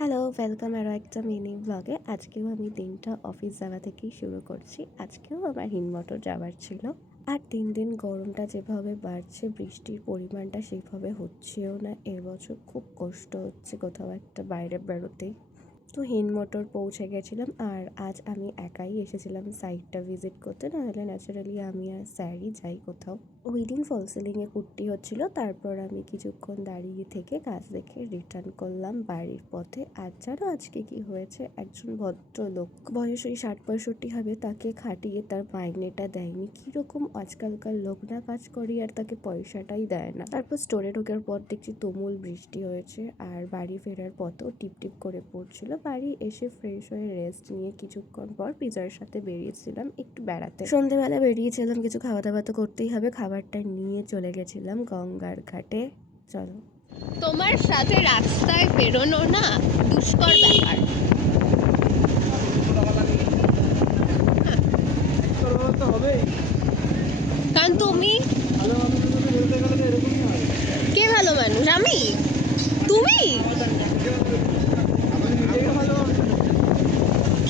Hello, welcome আরও একটা mini ব্লগে। আজকেও আমি দিনটা অফিস যাওয়া থেকেই শুরু করছি। আজকেও আমার হিমমটর যাওয়ার ছিল। আর দিন দিন গরমটা যেভাবে বাড়ছে, বৃষ্টির পরিমাণটা সেইভাবে হচ্ছেও না। এবছর খুব কষ্ট হচ্ছে কোথাও একটা বাইরে বেরোতেই। তো হিমমটর পৌঁছে গেছিলাম, আর আজ আমি একাই এসেছিলাম সাইটটা ভিজিট করতে, নাহলে ন্যাচারালি আমি আর স্যারই যাই কোথাও। ওই দিন ফল সিলিংয়ে কুর্তি হচ্ছিল, তারপর আমি কিছুক্ষণ দাঁড়িয়ে থেকে কাজ দেখে রিটার্ন করলাম বাড়ির পথে। আর জানো আজকে কি হয়েছে, একজন ভদ্রলোক বয়স ওই 60-65 হবে, তাকে খাটিয়ে তার মাইনেটা দেয়নি। কিরকম আজকালকার লোক না কাজ করি আর তাকে পয়সাটাই দেয় না। তারপর স্টোরে ঢোকার পর দেখছি তুমুল বৃষ্টি হয়েছে, আর বাড়ি ফেরার পথেও টিপ টিপ করে পড়ছিল। বাড়ি এসে ফ্রেশ হয়ে রেস্ট নিয়ে কিছুক্ষণ পর পিজার সাথে বেরিয়েছিলাম একটু বেড়াতে। সন্ধ্যেবেলা বেরিয়েছিলাম, কিছু খাওয়া দাওয়া তো করতেই হবে। খাবারটা নিয়ে চলে গেছিলাম গঙ্গার ঘাটে। চলো। তোমার সাথে রাস্তায় বেরোনো না দুষ্কর ব্যাপার। কারণ তুমি কে ভালো মানুষ? আমি? তুমি?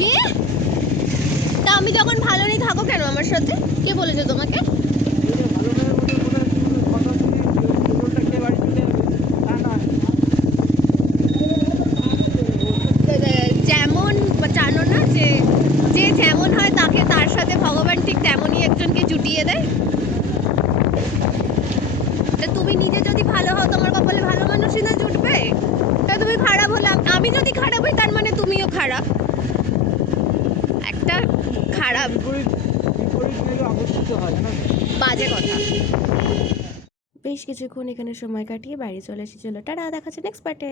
কে? তা আমি যখন ভালো নেই থাকো কেন আমার সাথে? কে বলেছে তোমাকে? যেমন জানো না যে যে যেমন হয় তাকে তার সাথে ভগবান ঠিক তেমনই একজনকে জুটিয়ে দেয়। তা তুমি নিজে যদি ভালো হও, তোমার কপালে ভালো মানুষই না জুটবে। তা তুমি খারাপ হলে আমি যদি খারাপ হই তার মানে তুমিও খারাপ। একটা খারাপ বাজে কথা। বেশ কিছুক্ষণ এখানে সময় কাটিয়ে বাড়ি চলে এসেছিল। টাটা, দেখা হচ্ছে নেক্সট পার্টে।